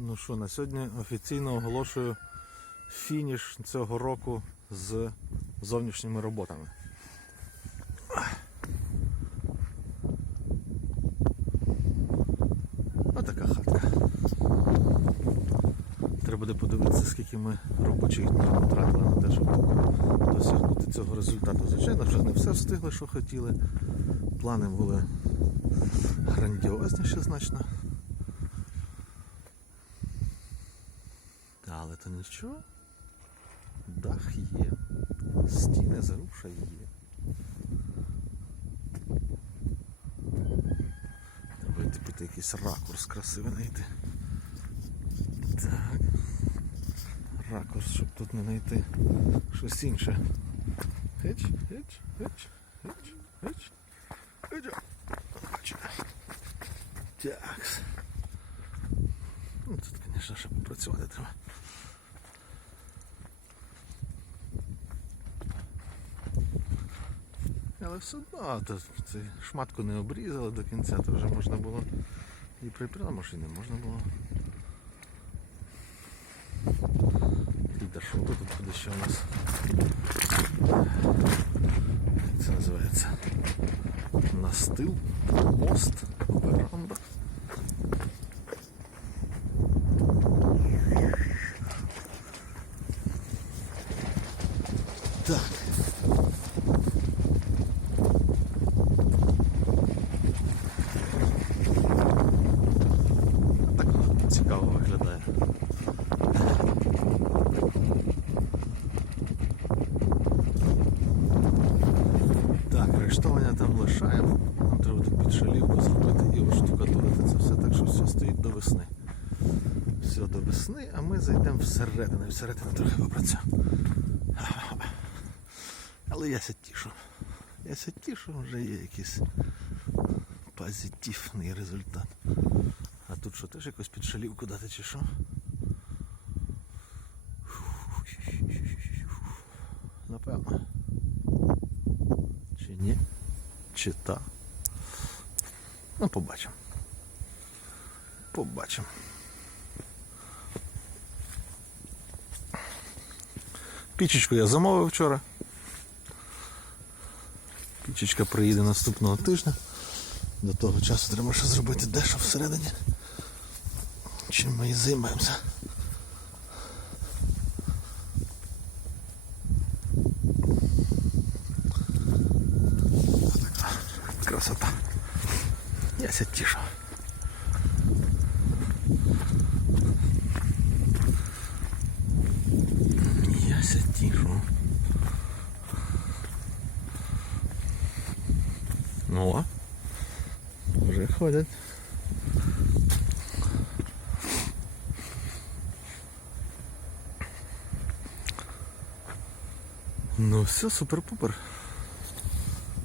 Ну що, на сьогодні офіційно оголошую фініш цього року з зовнішніми роботами. Отака хатка. Треба буде подивитися, скільки ми робочих днів потратили на те, щоб досягнути цього результату. Звичайно, вже не все встигли, що хотіли. Плани були грандіозніші значно. Але то нічого. Дах є. Стіни заруша є. Треба йти якийсь ракурс красивий знайти. Так. Ракурс, щоб тут не знайти щось інше. Геч, геч, геч, геч. Геч. Так. Ну, тут, звісно, ще попрацювати треба. Але все одно, то це шматку не обрізали до кінця, то вже можна було і припрямо машини можна було. Лідер, що тут буде ще у нас? Як це називається? Настил, мост, веранда. Так. Цікаво виглядає. Так, арештовання там лишаємо. Нам треба тут підшалівку зробити і оштукатурити це все так, що все стоїть до весни. Все до весни, а ми зайдемо всередину. Всередину трохи попрацюємо. Але я ся тішу. Я ся тішу, вже є якийсь позитивний результат. Тут що, теж якось підшалівку дати чи що? Напевно. Чи ні? Чи та? Ну, побачимо. Побачимо. Пічечку я замовив вчора. Пічечка приїде наступного тижня. До того часу треба ще зробити дещо всередині. Чим ми і займаємося. Отака красота. Я ся тішу. Я ся тішу. Ну, а? Вже Ну все, супер-пупер.